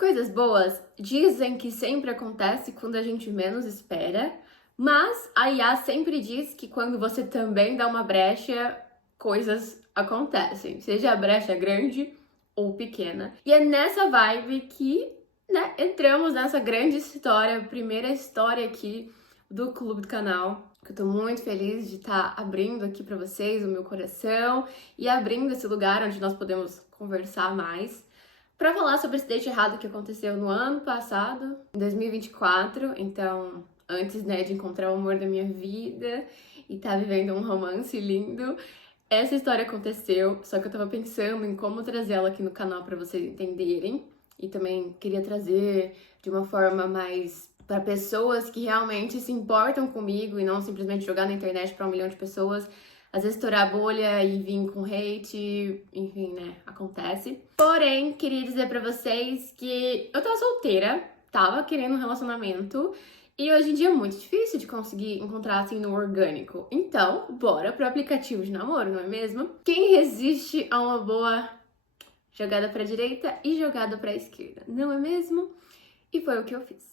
Coisas boas dizem que sempre acontece quando a gente menos espera, mas a IA sempre diz que quando você também dá uma brecha, coisas acontecem, seja a brecha grande ou pequena. E é nessa vibe que, né, entramos nessa grande história, primeira história aqui do Clube do Canal. Eu tô muito feliz de estar abrindo aqui para vocês o meu coração e abrindo esse lugar onde nós podemos conversar mais. Para falar sobre esse date errado que aconteceu no ano passado, em 2024, então antes, né, de encontrar o amor da minha vida e estar vivendo um romance lindo, essa história aconteceu, só que eu tava pensando em como trazer ela aqui no canal para vocês entenderem e também queria trazer de uma forma mais para pessoas que realmente se importam comigo e não simplesmente jogar na internet para 1 milhão de pessoas. Às vezes estourar a bolha e vir com hate, enfim, né, acontece. Porém, queria dizer pra vocês que eu tava solteira, tava querendo um relacionamento, e hoje em dia é muito difícil de conseguir encontrar assim no orgânico. Então, bora pro aplicativo de namoro, não é mesmo? Quem resiste a uma boa jogada pra direita e jogada pra esquerda, não é mesmo? E foi o que eu fiz.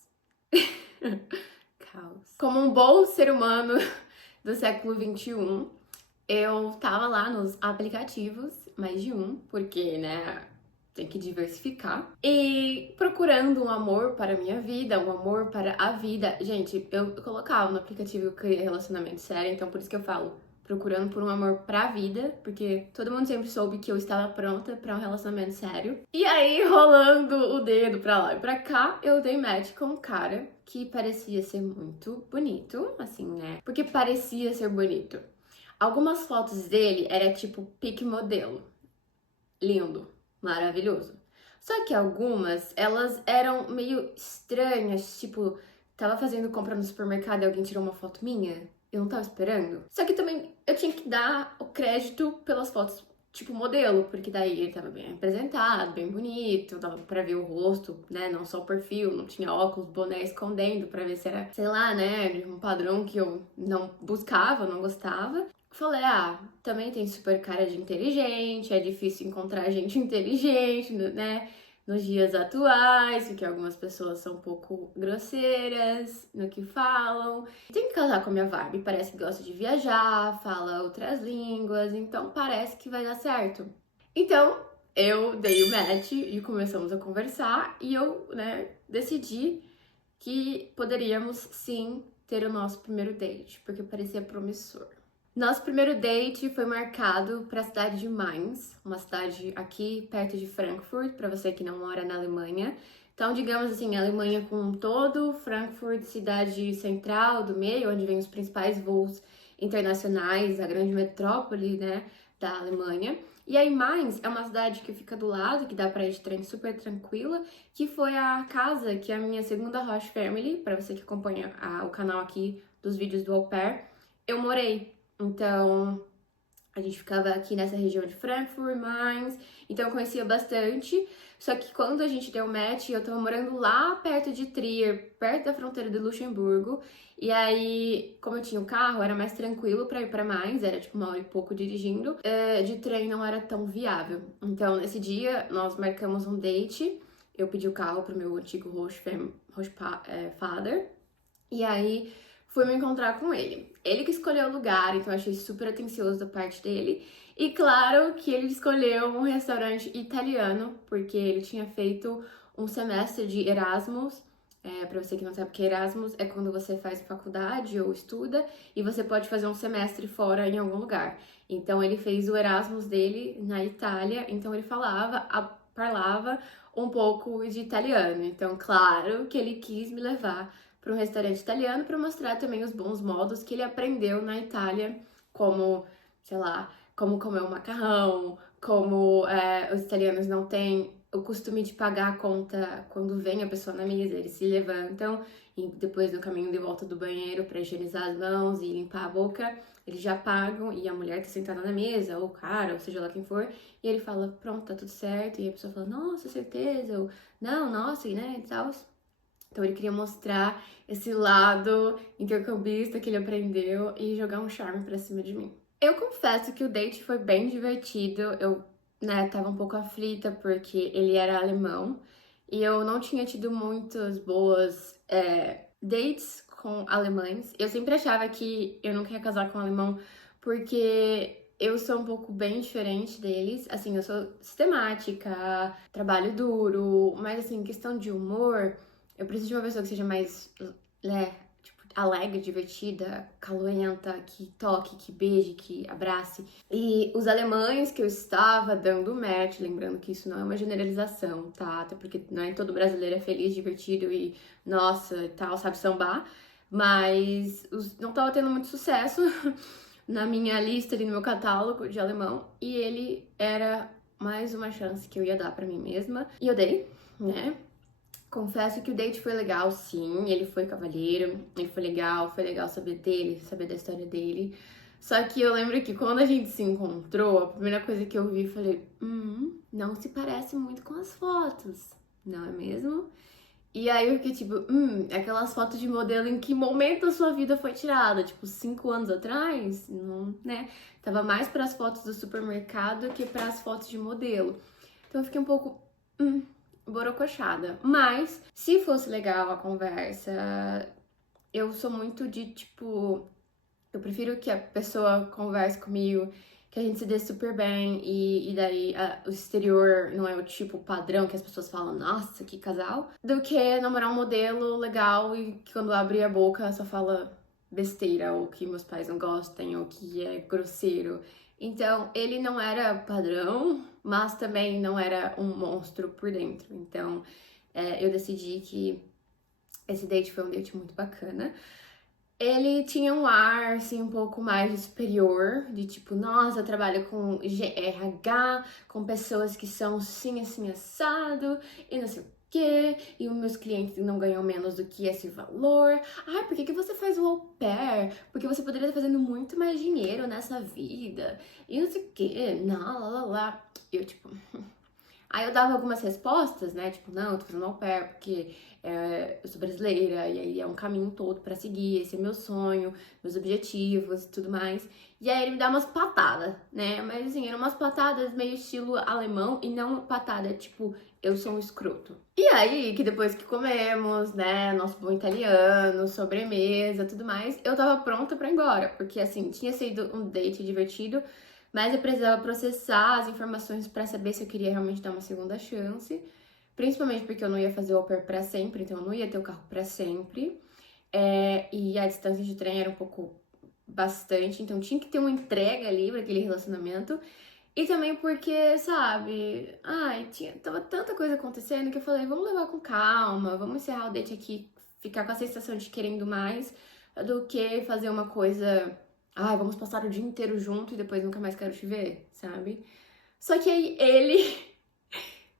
Caos. Como um bom ser humano do século XXI, eu tava lá nos aplicativos, mais de um, porque, né, tem que diversificar. E procurando um amor para a minha vida, um amor para a vida. Gente, eu colocava no aplicativo que eu queria relacionamento sério, então por isso que eu falo, procurando por um amor para a vida, porque todo mundo sempre soube que eu estava pronta para um relacionamento sério. E aí, rolando o dedo pra lá e pra cá, eu dei match com um cara que parecia ser muito bonito, assim, né? Porque parecia ser bonito. Algumas fotos dele era tipo pique modelo. Lindo, maravilhoso. Só que algumas, elas eram meio estranhas, tipo, tava fazendo compra no supermercado e alguém tirou uma foto minha, eu não tava esperando. Só que também eu tinha que dar o crédito pelas fotos tipo modelo, porque daí ele tava bem apresentado, bem bonito, dava pra ver o rosto, né, não só o perfil, não tinha óculos, boné escondendo pra ver se era, sei lá, né, um padrão que eu não buscava, não gostava. Falei, também tem super cara de inteligente, é difícil encontrar gente inteligente, né? Nos dias atuais, porque algumas pessoas são um pouco grosseiras no que falam. Tem que casar com a minha vibe, parece que gosta de viajar, fala outras línguas, então parece que vai dar certo. Então, eu dei o match e começamos a conversar e eu, né, decidi que poderíamos sim ter o nosso primeiro date, porque parecia promissor. Nosso primeiro date foi marcado para a cidade de Mainz, uma cidade aqui perto de Frankfurt, para você que não mora na Alemanha. Então, digamos assim, a Alemanha como um todo, Frankfurt, cidade central do meio, onde vem os principais voos internacionais, a grande metrópole, né, da Alemanha. E aí, Mainz é uma cidade que fica do lado, que dá para ir de trem super tranquila, que foi a casa que a minha segunda host family, para você que acompanha o canal aqui dos vídeos do Au Pair, eu morei. Então, a gente ficava aqui nessa região de Frankfurt, Mainz, então eu conhecia bastante. Só que quando a gente deu match, eu tava morando lá perto de Trier, perto da fronteira do Luxemburgo. E aí, como eu tinha o carro, era mais tranquilo pra ir pra Mainz, era tipo 1 hora e pouco dirigindo. De trem não era tão viável. Então, nesse dia, nós marcamos um date. Eu pedi o carro pro meu antigo father. E aí, fui me encontrar com ele. Ele que escolheu o lugar, então eu achei super atencioso da parte dele. E claro que ele escolheu um restaurante italiano, porque ele tinha feito um semestre de Erasmus. Para você que não sabe o que é Erasmus, é quando você faz faculdade ou estuda e você pode fazer um semestre fora em algum lugar. Então ele fez o Erasmus dele na Itália, então ele parlava um pouco de italiano. Então, claro que ele quis me levar para um restaurante italiano para mostrar também os bons modos que ele aprendeu na Itália, como, sei lá, como comer um macarrão, como os italianos não têm o costume de pagar a conta quando vem a pessoa na mesa, eles se levantam e depois no caminho de volta do banheiro para higienizar as mãos e limpar a boca, eles já pagam e a mulher tá sentada na mesa, ou o cara, ou seja lá quem for, e ele fala, pronto, tá tudo certo, e a pessoa fala, nossa, certeza, ou não, nossa, e né, e tal. Então ele queria mostrar esse lado intercambista que ele aprendeu e jogar um charme pra cima de mim. Eu confesso que o date foi bem divertido, eu, né, tava um pouco aflita porque ele era alemão e eu não tinha tido muitas boas dates com alemães. Eu sempre achava que eu não queria casar com um alemão porque eu sou um pouco bem diferente deles. Assim, eu sou sistemática, trabalho duro, mas assim, questão de humor, eu preciso de uma pessoa que seja mais, né, tipo, alegre, divertida, calorenta, que toque, que beije, que abrace. E os alemães que eu estava dando match, lembrando que isso não é uma generalização, tá? Até porque não é todo brasileiro é feliz, divertido e, nossa, e tal, sabe sambar. Mas não tava tendo muito sucesso na minha lista ali no meu catálogo de alemão. E ele era mais uma chance que eu ia dar pra mim mesma. E eu dei, né? Confesso que o date foi legal, sim. Ele foi cavalheiro, ele foi legal saber dele, saber da história dele. Só que eu lembro que quando a gente se encontrou, a primeira coisa que eu vi, falei, não se parece muito com as fotos, não é mesmo? E aí eu fiquei tipo, aquelas fotos de modelo, em que momento a sua vida foi tirada? Tipo, 5 anos atrás? Não, né? Tava mais para as fotos do supermercado que para as fotos de modelo. Então eu fiquei um pouco, borocochada. Mas, se fosse legal a conversa, eu sou muito de tipo, eu prefiro que a pessoa converse comigo, que a gente se dê super bem e daí o exterior não é o tipo padrão que as pessoas falam, nossa, que casal, do que namorar um modelo legal e que quando abre a boca só fala besteira, ou que meus pais não gostem, ou que é grosseiro. Então, ele não era padrão, mas também não era um monstro por dentro. Então, eu decidi que esse date foi um date muito bacana. Ele tinha um ar, assim, um pouco mais de superior, de tipo, nossa, eu trabalho com GRH, com pessoas que são assim, assado, e não sei o quê, e os meus clientes não ganham menos do que esse valor. Ai, por que que você faz o au pair? Porque você poderia estar fazendo muito mais dinheiro nessa vida, e não sei o quê, não, lá, lá, lá. E eu, tipo... Aí eu dava algumas respostas, né? Tipo, não, eu tô fazendo au pair porque eu sou brasileira e aí é um caminho todo pra seguir, esse é meu sonho, meus objetivos e tudo mais. E aí ele me dá umas patadas, né? Mas assim, eram umas patadas meio estilo alemão e não patada tipo, eu sou um escroto. E aí, que depois que comemos, né, nosso bom italiano, sobremesa, tudo mais, eu tava pronta pra ir embora, porque assim, tinha sido um date divertido, mas eu precisava processar as informações para saber se eu queria realmente dar uma segunda chance, principalmente porque eu não ia fazer o au pair para sempre, então eu não ia ter o carro para sempre. E a distância de trem era um pouco bastante, então tinha que ter uma entrega ali para aquele relacionamento. E também porque, sabe, tava tanta coisa acontecendo que eu falei, vamos levar com calma, vamos encerrar o date aqui, ficar com a sensação de querendo mais, do que fazer uma coisa, vamos passar o dia inteiro junto e depois nunca mais quero te ver, sabe? Só que aí ele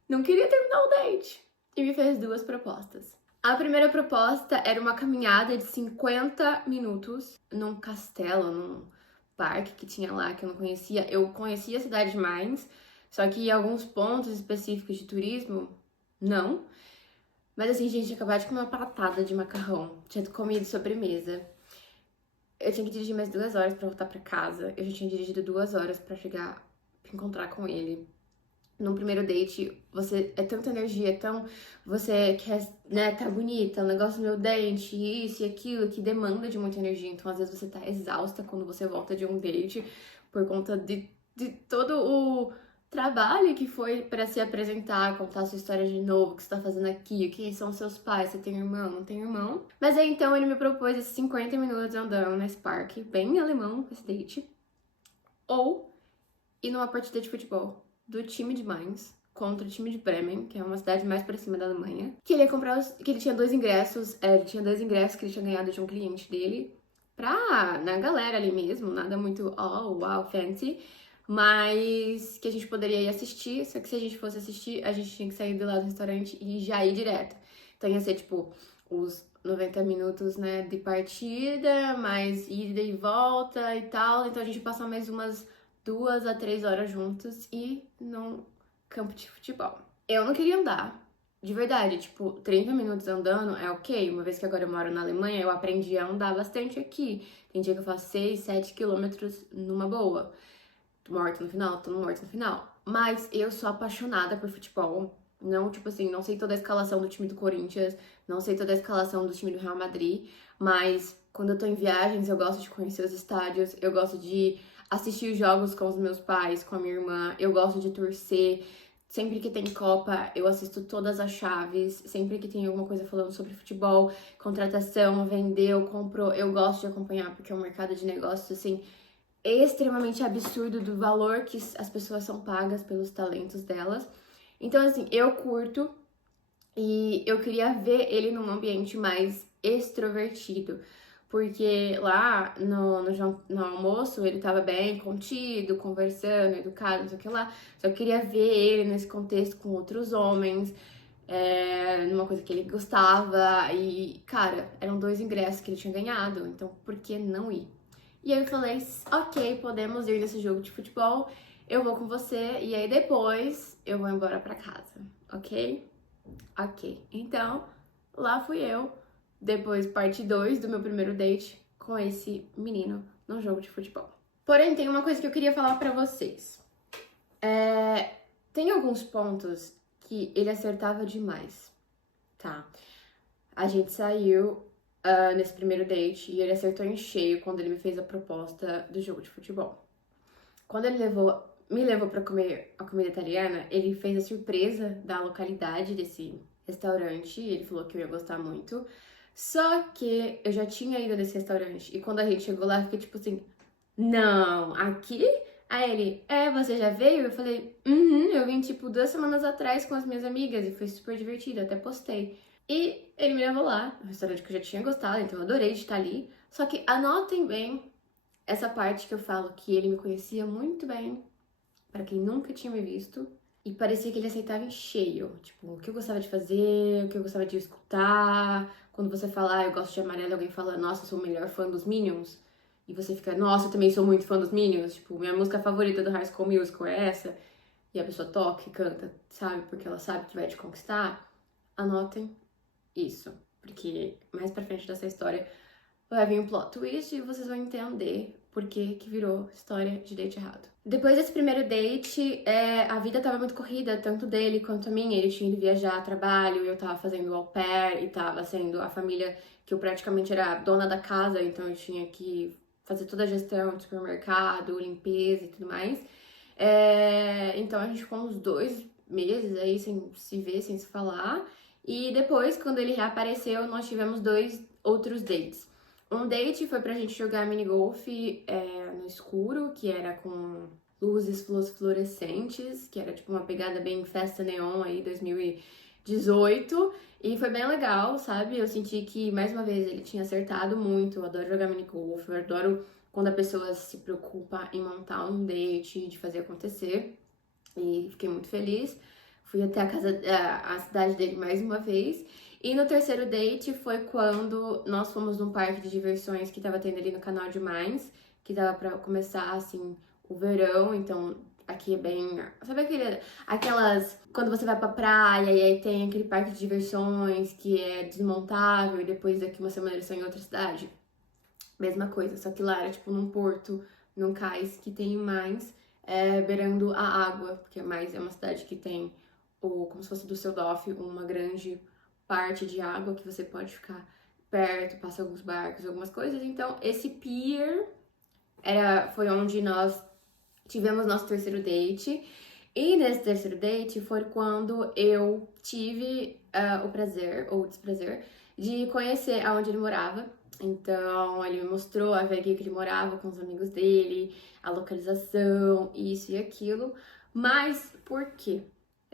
não queria terminar o date e me fez duas propostas. A primeira proposta era uma caminhada de 50 minutos num castelo, num parque que tinha lá que eu não conhecia. Eu conhecia a cidade de Mainz, só que em alguns pontos específicos de turismo, não. Mas assim, gente, tinha acabado de comer uma pratada de macarrão, tinha comido sobremesa. Eu tinha que dirigir mais 2 horas pra voltar pra casa. Eu já tinha dirigido 2 horas pra chegar, pra encontrar com ele. Num primeiro date, você é tanta energia, você quer, né, tá bonita, o negócio no meu dente, isso e aquilo, que demanda de muita energia. Então, às vezes, você tá exausta quando você volta de um date por conta de todo o trabalho que foi pra se apresentar, contar a sua história de novo, o que você tá fazendo aqui, quem são seus pais, você tem irmão, não tem irmão. Mas aí, então, ele me propôs esses 50 minutos andando nesse parque, bem alemão, esse date, ou ir numa partida de futebol do time de Mainz contra o time de Bremen, que é uma cidade mais pra cima da Alemanha, que ele ia comprar, que ele tinha 2 ingressos, ele tinha 2 ingressos que ele tinha ganhado de um cliente dele, na galera ali mesmo, nada muito, wow, fancy, mas que a gente poderia ir assistir, só que se a gente fosse assistir, a gente tinha que sair do lado do restaurante e já ir direto. Então ia ser, tipo, os 90 minutos, né, de partida, mais ida e volta e tal, então a gente ia passar mais umas 2 a 3 horas juntos e num campo de futebol. Eu não queria andar, de verdade, tipo, 30 minutos andando é ok, uma vez que agora eu moro na Alemanha, eu aprendi a andar bastante aqui. Tem dia que eu faço 6, 7 quilômetros numa boa. Tô morta no final, tô morta no final. Mas eu sou apaixonada por futebol. Não, tipo assim, não sei toda a escalação do time do Corinthians, não sei toda a escalação do time do Real Madrid, mas quando eu tô em viagens, eu gosto de conhecer os estádios, eu gosto de assistir os jogos com os meus pais, com a minha irmã, eu gosto de torcer. Sempre que tem Copa, eu assisto todas as chaves. Sempre que tem alguma coisa falando sobre futebol, contratação, vendeu, comprou, eu gosto de acompanhar, porque é um mercado de negócios, assim, extremamente absurdo do valor que as pessoas são pagas pelos talentos delas. Então, assim, eu curto e eu queria ver ele num ambiente mais extrovertido. Porque lá no almoço ele tava bem contido, conversando, educado, não sei o que lá. Só que eu queria ver ele nesse contexto com outros homens, numa coisa que ele gostava. E, cara, eram 2 ingressos que ele tinha ganhado, então por que não ir? E aí eu falei, ok, podemos ir nesse jogo de futebol, eu vou com você, e aí depois eu vou embora pra casa, ok? Ok. Então, lá fui eu, depois parte 2 do meu primeiro date com esse menino num jogo de futebol. Porém, tem uma coisa que eu queria falar pra vocês. Tem alguns pontos que ele acertava demais, tá? A gente saiu nesse primeiro date e ele acertou em cheio quando ele me fez a proposta do jogo de futebol. Quando ele me levou pra comer a comida italiana, ele fez a surpresa da localidade desse restaurante. Ele falou que eu ia gostar muito. Só que eu já tinha ido nesse restaurante. E quando a gente chegou lá, eu fiquei tipo assim: não, aqui? Aí ele, você já veio? Eu falei, eu vim tipo 2 semanas atrás com as minhas amigas e foi super divertido, até postei. E ele me levou lá, um restaurante que eu já tinha gostado, então eu adorei de estar ali. Só que anotem bem essa parte que eu falo que ele me conhecia muito bem, para quem nunca tinha me visto, e parecia que ele aceitava em cheio, tipo, o que eu gostava de fazer, o que eu gostava de escutar. Quando você fala, eu gosto de amarelo, alguém fala, nossa, eu sou o melhor fã dos Minions, e você fica, nossa, eu também sou muito fã dos Minions, tipo, minha música favorita do High School Musical é essa, e a pessoa toca e canta, sabe, porque ela sabe que vai te conquistar. Anotem isso, porque mais pra frente dessa história vai vir um plot twist e vocês vão entender por que virou história de date errado. Depois desse primeiro date, a vida tava muito corrida, tanto dele quanto a minha. Ele tinha ido viajar a trabalho, eu tava fazendo au pair e tava sendo a família que eu praticamente era dona da casa, então eu tinha que fazer toda a gestão de supermercado, limpeza e tudo mais. Então a gente ficou uns 2 meses aí sem se ver, sem se falar. E depois, quando ele reapareceu, nós tivemos 2 outros dates. Um date foi pra gente jogar minigolf no escuro, que era com luzes fluorescentes, que era tipo uma pegada bem festa neon aí, 2018. E foi bem legal, sabe? Eu senti que, mais uma vez, ele tinha acertado muito. Eu adoro jogar minigolf, eu adoro quando a pessoa se preocupa em montar um date, de fazer acontecer. E fiquei muito feliz. Fui até a cidade dele mais uma vez. E no terceiro date foi quando nós fomos num parque de diversões que tava tendo ali no Canal de Mines, que tava pra começar, assim, o verão, então aqui é bem... Sabe aquelas... Quando você vai pra praia e aí tem aquele parque de diversões que é desmontável e depois daqui uma semana eles estão em outra cidade? Mesma coisa, só que lá era tipo num porto, num cais que tem em Mines, beirando a água, porque Mines é uma cidade que tem, como se fosse Düsseldorf, uma grande parte de água que você pode ficar perto, passa alguns barcos, algumas coisas. Então, esse pier foi onde nós tivemos nosso terceiro date. E nesse terceiro date foi quando eu tive o prazer, ou o desprazer, de conhecer aonde ele morava. Então, ele me mostrou a VG que ele morava com os amigos dele, a localização, isso e aquilo. Mas por quê?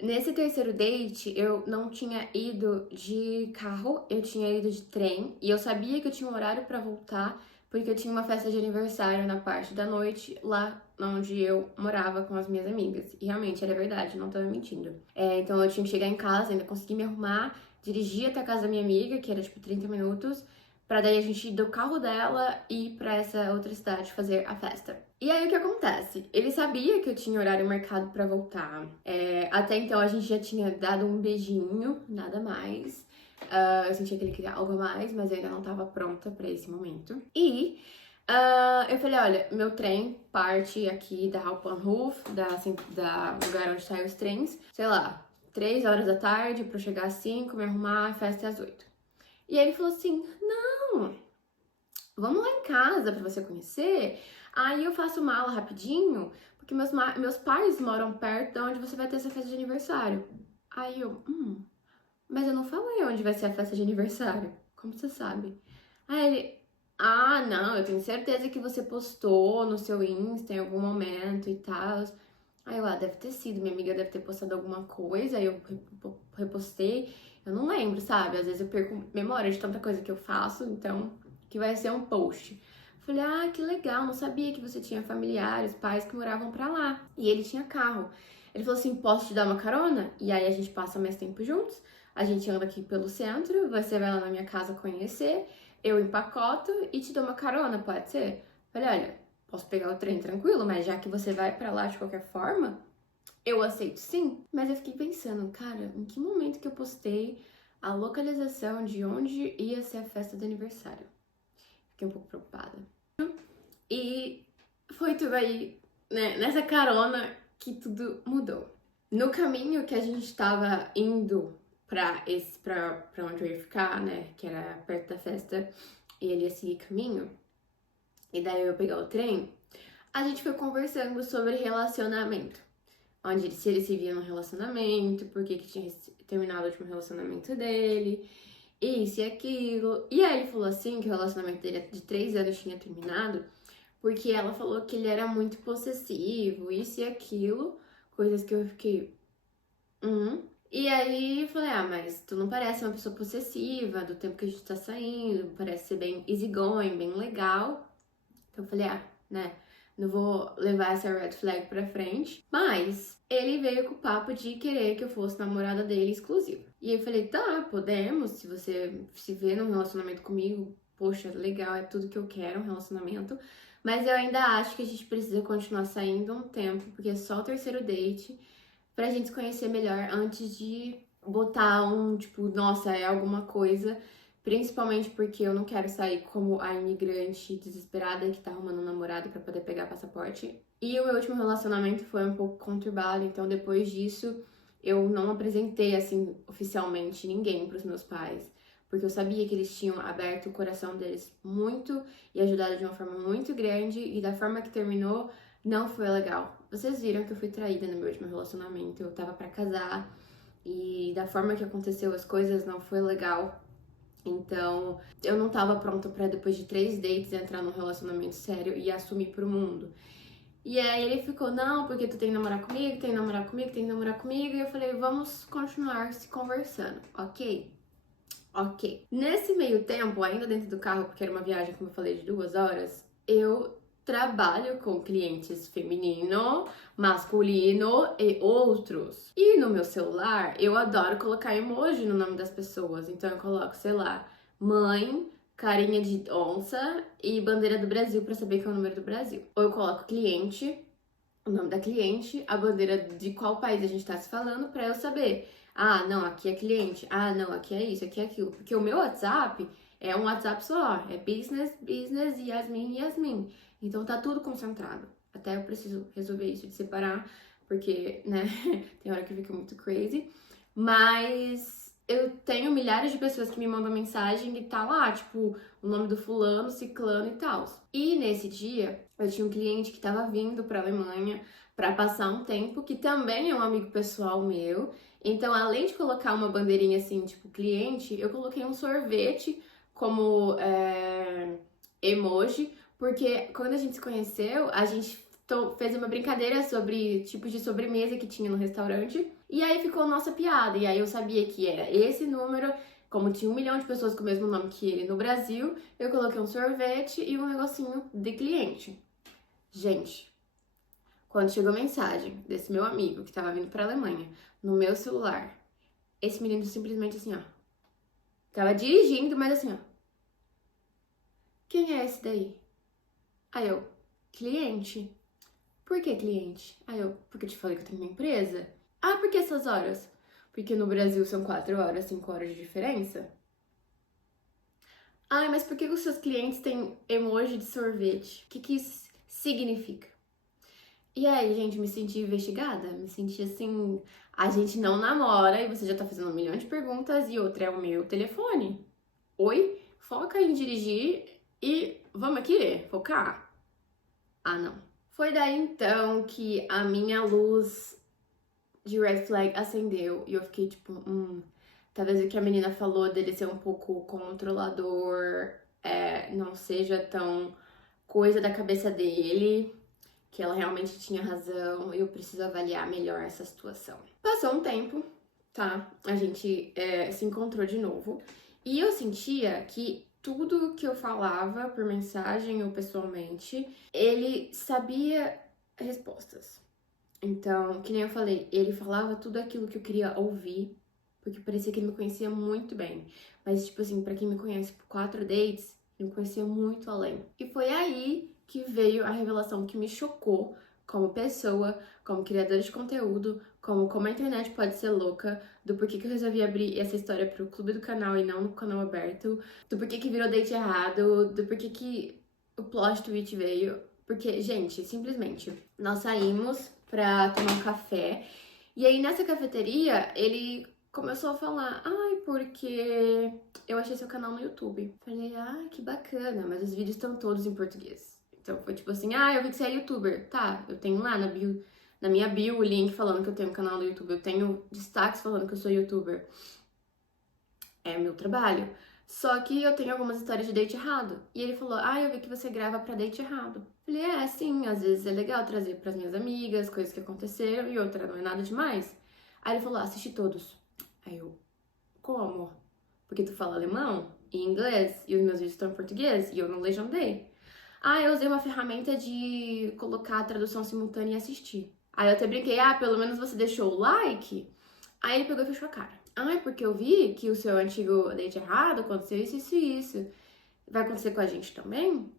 Nesse terceiro date, eu não tinha ido de carro, eu tinha ido de trem. E eu sabia que eu tinha um horário pra voltar, porque eu tinha uma festa de aniversário na parte da noite, lá onde eu morava com as minhas amigas. E realmente, era verdade, não tava mentindo. Então eu tinha que chegar em casa, ainda consegui me arrumar, dirigir até a casa da minha amiga, que era tipo 30 minutos, pra daí a gente ir do carro dela e ir pra essa outra cidade fazer a festa. E aí o que acontece? Ele sabia que eu tinha horário marcado pra voltar. Até então a gente já tinha dado um beijinho, nada mais. Eu sentia que ele queria algo a mais, mas eu ainda não tava pronta pra esse momento. E eu falei, olha, meu trem parte aqui da Hauptbahnhof, da lugar onde saem os trens, sei lá, 3 horas da tarde pra eu chegar às 5, me arrumar, a festa é às 8. E aí ele falou assim, não, vamos lá em casa pra você conhecer, aí eu faço mala rapidinho, porque meus pais moram perto de onde você vai ter essa festa de aniversário. Aí eu, mas eu não falei onde vai ser a festa de aniversário, como você sabe? Aí ele, ah, não, eu tenho certeza que você postou no seu Insta em algum momento e tal. Aí eu, deve ter sido, minha amiga deve ter postado alguma coisa, aí eu repostei, eu não lembro, sabe? Às vezes eu perco memória de tanta coisa que eu faço, então, que vai ser um post. Falei, que legal, não sabia que você tinha familiares, pais que moravam pra lá. E ele tinha carro. Ele falou assim, posso te dar uma carona? E aí a gente passa mais tempo juntos, a gente anda aqui pelo centro, você vai lá na minha casa conhecer, eu empacoto e te dou uma carona, pode ser? Falei, olha, posso pegar o trem tranquilo, mas já que você vai pra lá de qualquer forma, eu aceito sim. Mas eu fiquei pensando, cara, em que momento que eu postei a localização de onde ia ser a festa do aniversário? Fiquei um pouco preocupada. E foi tudo aí, né, nessa carona que tudo mudou. No caminho que a gente tava indo pra onde eu ia ficar, né, que era perto da festa, e ele ia seguir caminho, e daí eu ia pegar o trem, a gente foi conversando sobre relacionamento. Onde se ele se via no relacionamento, por que tinha terminado o último relacionamento dele, isso e aquilo. E aí ele falou assim que o relacionamento dele de 3 anos tinha terminado, porque ela falou que ele era muito possessivo, isso e aquilo, coisas que eu fiquei. E aí eu falei, mas tu não parece uma pessoa possessiva do tempo que a gente tá saindo, parece ser bem easygoing, bem legal. Então eu falei, né, não vou levar essa red flag pra frente. Mas ele veio com o papo de querer que eu fosse namorada dele exclusiva. E eu falei, tá, podemos, se você se vê num relacionamento comigo, poxa, legal, é tudo que eu quero, um relacionamento. Mas eu ainda acho que a gente precisa continuar saindo um tempo, porque é só o terceiro date, pra gente se conhecer melhor antes de botar tipo, nossa, é alguma coisa. Principalmente porque eu não quero sair como a imigrante desesperada que tá arrumando um namorado pra poder pegar passaporte. E o meu último relacionamento foi um pouco conturbado, então depois disso eu não apresentei assim oficialmente ninguém pros meus pais, porque eu sabia que eles tinham aberto o coração deles muito e ajudado de uma forma muito grande, e da forma que terminou não foi legal. Vocês viram que eu fui traída no meu último relacionamento, eu tava pra casar e da forma que aconteceu as coisas não foi legal. Então, eu não tava pronta pra depois de 3 dates entrar num relacionamento sério e assumir pro mundo. E aí ele ficou, não, porque tu tem que namorar comigo, tem que namorar comigo, tem que namorar comigo. E eu falei, vamos continuar se conversando, ok? Ok. Nesse meio tempo, ainda dentro do carro, porque era uma viagem, como eu falei, de 2 horas, eu trabalho com clientes feminino, masculino e outros. E no meu celular, eu adoro colocar emoji no nome das pessoas. Então eu coloco, sei lá, mãe, carinha de onça e bandeira do Brasil pra saber que é o número do Brasil. Ou eu coloco cliente, o nome da cliente, a bandeira de qual país a gente tá se falando pra eu saber. Não, aqui é cliente. Não, aqui é isso, aqui é aquilo. Porque o meu WhatsApp é um WhatsApp só. É business, business, Yasmin, Yasmin. Então tá tudo concentrado. Até eu preciso resolver isso de separar, porque, né, tem hora que fica muito crazy. Mas eu tenho milhares de pessoas que me mandam mensagem e tá lá, tipo, o nome do fulano, ciclano e tal. E nesse dia, eu tinha um cliente que tava vindo pra Alemanha pra passar um tempo, que também é um amigo pessoal meu. Então, além de colocar uma bandeirinha assim, tipo, cliente, eu coloquei um sorvete como emoji, porque quando a gente se conheceu, a gente fez uma brincadeira sobre tipos de sobremesa que tinha no restaurante, e aí ficou nossa piada. E aí eu sabia que era esse número, como tinha 1 milhão de pessoas com o mesmo nome que ele no Brasil, eu coloquei um sorvete e um negocinho de cliente. Gente, quando chegou a mensagem desse meu amigo que tava vindo pra Alemanha, no meu celular, esse menino simplesmente assim, ó, tava dirigindo, mas assim, ó, quem é esse daí? Aí eu, cliente. Por que cliente? Aí eu, porque eu te falei que eu tenho uma empresa. Por que essas horas? Porque no Brasil são 4 horas, 5 horas de diferença. Mas por que os seus clientes têm emoji de sorvete? O que isso significa? E aí, gente, me senti investigada, me senti assim, A gente não namora e você já tá fazendo um milhão de perguntas e outra é o meu telefone. Oi? Foca em dirigir e vamos aqui focar? Ah, não. Foi daí então que a minha luz de red flag acendeu e eu fiquei tipo, talvez o que a menina falou dele ser um pouco controlador, não seja tão coisa da cabeça dele, que ela realmente tinha razão e eu preciso avaliar melhor essa situação. Passou um tempo, tá? A gente se encontrou de novo e eu sentia que tudo que eu falava por mensagem ou pessoalmente, ele sabia respostas. Então, que nem eu falei, ele falava tudo aquilo que eu queria ouvir, porque parecia que ele me conhecia muito bem. Mas, tipo assim, pra quem me conhece por 4 dates, ele me conhecia muito além. E foi aí que veio a revelação que me chocou como pessoa, como criadora de conteúdo, como a internet pode ser louca, do porquê que eu resolvi abrir essa história pro clube do canal e não no canal aberto, do porquê que virou date errado, do porquê que o plot twist veio. Porque, gente, simplesmente, nós saímos pra tomar um café. E aí, nessa cafeteria, ele começou a falar, ai, porque eu achei seu canal no YouTube. Falei, ai, que bacana, mas os vídeos estão todos em português. Então, foi tipo assim, eu vi que você é youtuber. Tá, eu tenho lá na minha bio o link falando que eu tenho um canal no YouTube. Eu tenho destaques falando que eu sou youtuber. É meu trabalho. Só que eu tenho algumas histórias de date errado. E ele falou, eu vi que você grava pra date errado. Falei, sim, às vezes é legal trazer pras minhas amigas, coisas que aconteceram, e outra, não é nada demais. Aí ele falou, assisti todos. Aí eu, como? Porque tu fala alemão e inglês, e os meus vídeos estão em português, e eu não legendei. Eu usei uma ferramenta de colocar a tradução simultânea e assistir. Aí eu até brinquei, pelo menos você deixou o like? Aí ele pegou e fechou a cara. Porque eu vi que o seu antigo date errado aconteceu isso e isso. Vai acontecer com a gente também?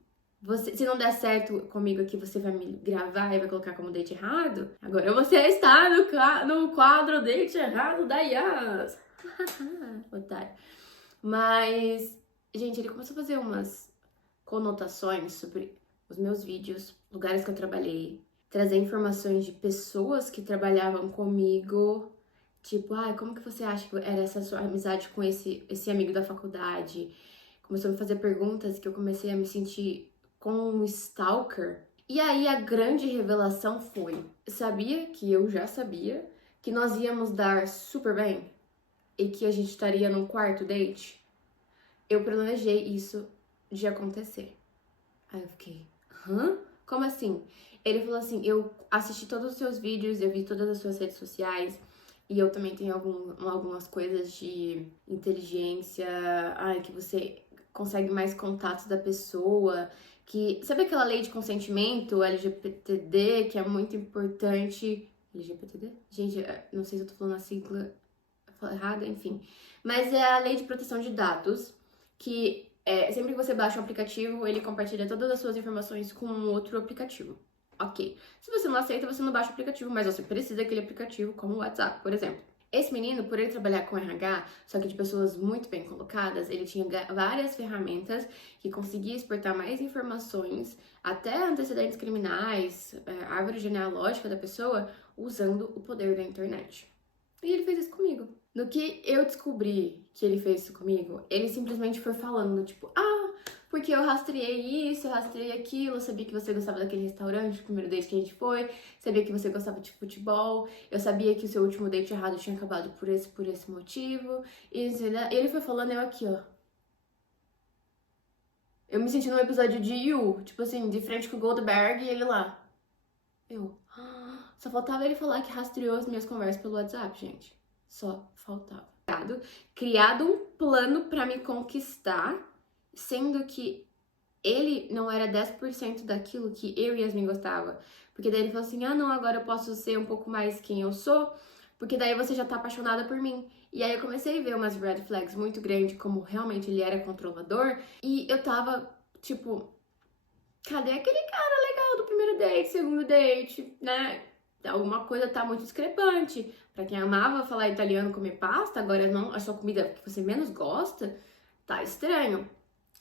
Se não der certo comigo aqui, você vai me gravar e vai colocar como date errado? Agora você está no quadro date errado da Yas. Otário. Mas, gente, ele começou a fazer umas conotações sobre os meus vídeos, lugares que eu trabalhei, trazer informações de pessoas que trabalhavam comigo. Tipo, como que você acha que era essa sua amizade com esse amigo da faculdade? Começou a me fazer perguntas que eu comecei a me sentir como um stalker. E aí a grande revelação foi, sabia que eu já sabia que nós íamos dar super bem e que a gente estaria num quarto date? Eu planejei isso de acontecer. Aí eu fiquei, como assim? Ele falou assim, eu assisti todos os seus vídeos, eu vi todas as suas redes sociais, e eu também tenho algumas coisas de inteligência, que você consegue mais contatos da pessoa, que... Sabe aquela lei de consentimento, LGPTD, que é muito importante... LGPTD? Gente, não sei se eu tô falando a sigla errada, enfim. Mas é a lei de proteção de dados, que sempre que você baixa um aplicativo, ele compartilha todas as suas informações com um outro aplicativo. Ok. Se você não aceita, você não baixa o aplicativo, mas você precisa daquele aplicativo, como o WhatsApp, por exemplo. Esse menino, por ele trabalhar com RH, só que de pessoas muito bem colocadas, ele tinha várias ferramentas que conseguia exportar mais informações, até antecedentes criminais, árvore genealógica da pessoa, usando o poder da internet. E ele fez isso comigo. No que eu descobri que ele fez isso comigo, ele simplesmente foi falando, tipo, porque eu rastreei isso, eu rastreei aquilo, eu sabia que você gostava daquele restaurante, o primeiro date que a gente foi, sabia que você gostava de futebol, eu sabia que o seu último date errado tinha acabado por esse motivo, e ele foi falando, eu aqui, ó. Eu me senti num episódio de You, tipo assim, de frente com o Goldberg e ele lá. Só faltava ele falar que rastreou as minhas conversas pelo WhatsApp, gente. Só faltava. Criado um plano pra me conquistar, sendo que ele não era 10% daquilo que eu e Yasmin gostava. Porque daí ele falou assim, não, agora eu posso ser um pouco mais quem eu sou, porque daí você já tá apaixonada por mim. E aí eu comecei a ver umas red flags muito grandes, como realmente ele era controlador, e eu tava, tipo, cadê aquele cara legal do primeiro date, segundo date, né? Alguma coisa tá muito discrepante. Pra quem amava falar italiano, comer pasta, agora não, a sua comida que você menos gosta, tá estranho.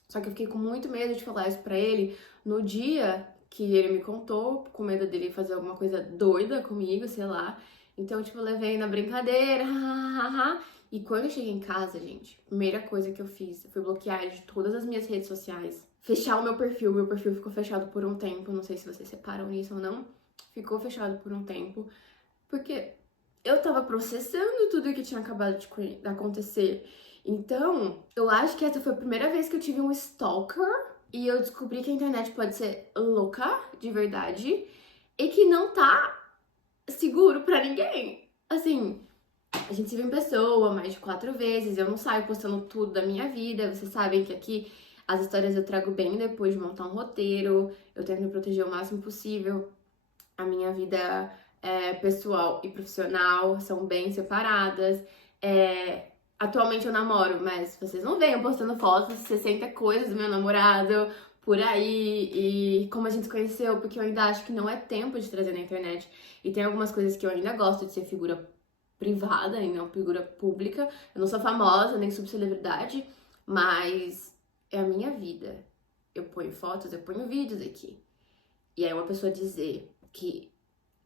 Só que eu fiquei com muito medo de falar isso pra ele no dia que ele me contou, com medo dele fazer alguma coisa doida comigo, sei lá. Então, tipo, eu levei na brincadeira, hahaha. E quando eu cheguei em casa, gente, a primeira coisa que eu fiz foi bloquear ele de todas as minhas redes sociais. Fechar o meu perfil ficou fechado por um tempo, não sei se vocês separam isso ou não. Ficou fechado por um tempo, porque eu tava processando tudo que tinha acabado de acontecer. Então, eu acho que essa foi a primeira vez que eu tive um stalker e eu descobri que a internet pode ser louca, de verdade, e que não tá seguro pra ninguém. Assim, a gente se vê em pessoa mais de 4 vezes, eu não saio postando tudo da minha vida, vocês sabem que aqui as histórias eu trago bem depois de montar um roteiro, eu tento me proteger o máximo possível, a minha vida pessoal e profissional são bem separadas. Atualmente eu namoro, mas vocês não veem eu postando fotos de 60 coisas do meu namorado por aí e como a gente se conheceu, porque eu ainda acho que não é tempo de trazer na internet. E tem algumas coisas que eu ainda gosto de ser figura privada e não figura pública. Eu não sou famosa, nem subcelebridade, mas é a minha vida. Eu ponho fotos, eu ponho vídeos aqui. E aí uma pessoa dizer que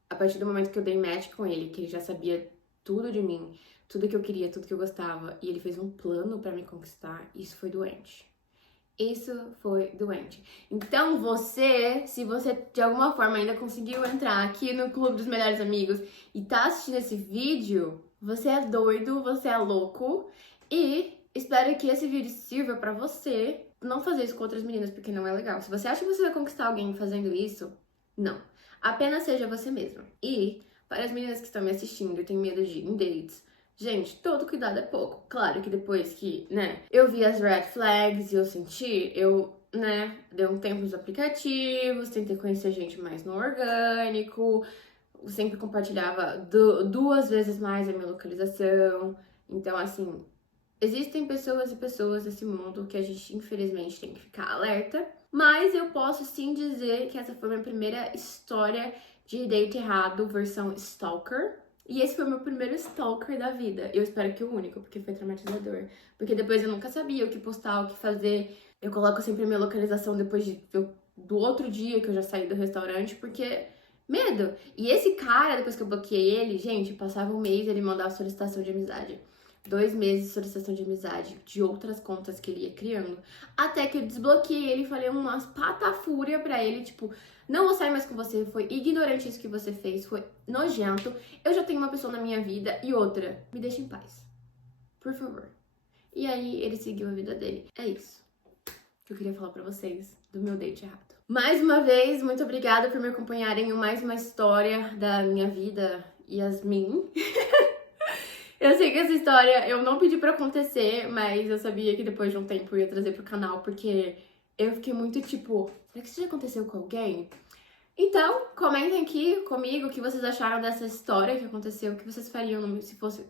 a partir do momento que eu dei match com ele, que ele já sabia tudo de mim, tudo que eu queria, tudo que eu gostava, e ele fez um plano pra me conquistar, isso foi doente. Isso foi doente. Então você, se você de alguma forma ainda conseguiu entrar aqui no Clube dos Melhores Amigos e tá assistindo esse vídeo, você é doido, você é louco e espero que esse vídeo sirva pra você não fazer isso com outras meninas, porque não é legal. Se você acha que você vai conquistar alguém fazendo isso, não. Apenas seja você mesma. E para as meninas que estão me assistindo e têm medo de ir em dates, gente, todo cuidado é pouco. Claro que depois que, né, eu vi as red flags e eu senti, eu, né, dei um tempo nos aplicativos, tentei conhecer gente mais no orgânico, eu sempre compartilhava 2 vezes mais a minha localização. Então, assim, existem pessoas e pessoas nesse mundo que a gente, infelizmente, tem que ficar alerta. Mas eu posso sim dizer que essa foi minha primeira história de date errado, versão stalker. E esse foi o meu primeiro stalker da vida. Eu espero que o único, porque foi traumatizador. Porque depois eu nunca sabia o que postar, o que fazer. Eu coloco sempre a minha localização depois do outro dia que eu já saí do restaurante, porque medo. E esse cara, depois que eu bloqueei ele, gente, passava um mês ele mandava solicitação de amizade. 2 meses de solicitação de amizade de outras contas que ele ia criando. Até que eu desbloqueei ele e falei umas patafúria pra ele, tipo, não vou sair mais com você, foi ignorante isso que você fez, foi nojento. Eu já tenho uma pessoa na minha vida e outra, me deixa em paz. Por favor. E aí ele seguiu a vida dele. É isso que eu queria falar pra vocês do meu date errado. Mais uma vez, muito obrigada por me acompanharem em mais uma história da minha vida, Yasmin. Eu sei que essa história eu não pedi pra acontecer, mas eu sabia que depois de um tempo eu ia trazer pro canal, porque eu fiquei muito tipo, será que isso já aconteceu com alguém? Então, comentem aqui comigo o que vocês acharam dessa história que aconteceu, o que vocês fariam se fosse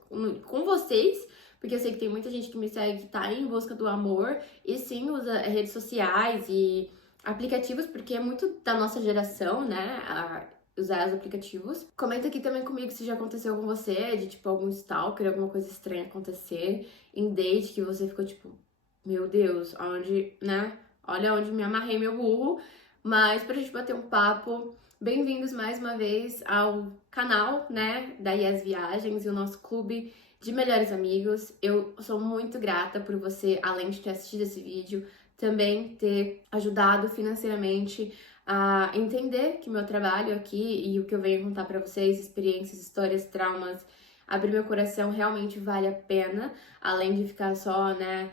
com vocês, porque eu sei que tem muita gente que me segue que tá em busca do amor e sim usa redes sociais e aplicativos, porque é muito da nossa geração, né? Usar os aplicativos. Comenta aqui também comigo se já aconteceu com você, de tipo algum stalker, alguma coisa estranha acontecer em date que você ficou tipo, meu Deus, onde, né? Olha onde me amarrei meu burro. Mas pra gente bater um papo, bem-vindos mais uma vez ao canal, né, da Yes Viagens e o nosso clube de melhores amigos. Eu sou muito grata por você, além de ter assistido esse vídeo, também ter ajudado financeiramente a entender que meu trabalho aqui e o que eu venho contar pra vocês, experiências, histórias, traumas, abrir meu coração realmente vale a pena, além de ficar só, né,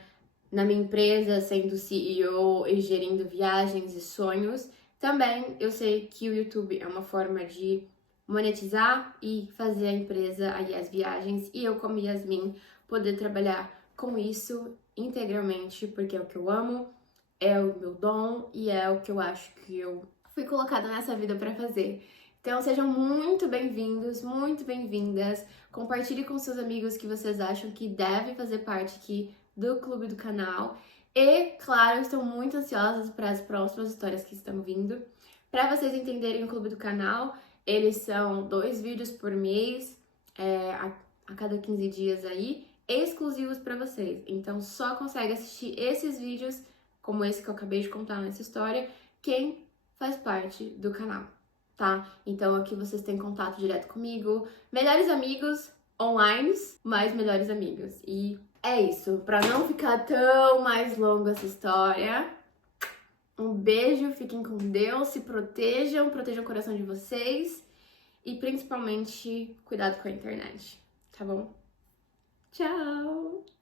na minha empresa, sendo CEO e gerindo viagens e sonhos. Também eu sei que o YouTube é uma forma de monetizar e fazer a empresa, a Yes Viagens, e eu, como Yasmin, poder trabalhar com isso integralmente, porque é o que eu amo, é o meu dom e é o que eu acho que eu fui colocada nessa vida para fazer. Então sejam muito bem-vindos, muito bem-vindas. Compartilhe com seus amigos que vocês acham que devem fazer parte aqui do clube do canal. E, claro, estou muito ansiosa para as próximas histórias que estão vindo. Para vocês entenderem o clube do canal, eles são 2 vídeos por mês, a cada 15 dias aí, exclusivos para vocês. Então só consegue assistir esses vídeos, como esse que eu acabei de contar nessa história, quem faz parte do canal. tá? Então aqui vocês têm contato direto comigo, melhores amigos online, mas melhores amigos. E é isso, pra não ficar tão mais longa essa história. Um beijo, fiquem com Deus, se protejam, protejam o coração de vocês e principalmente cuidado com a internet, tá bom? Tchau!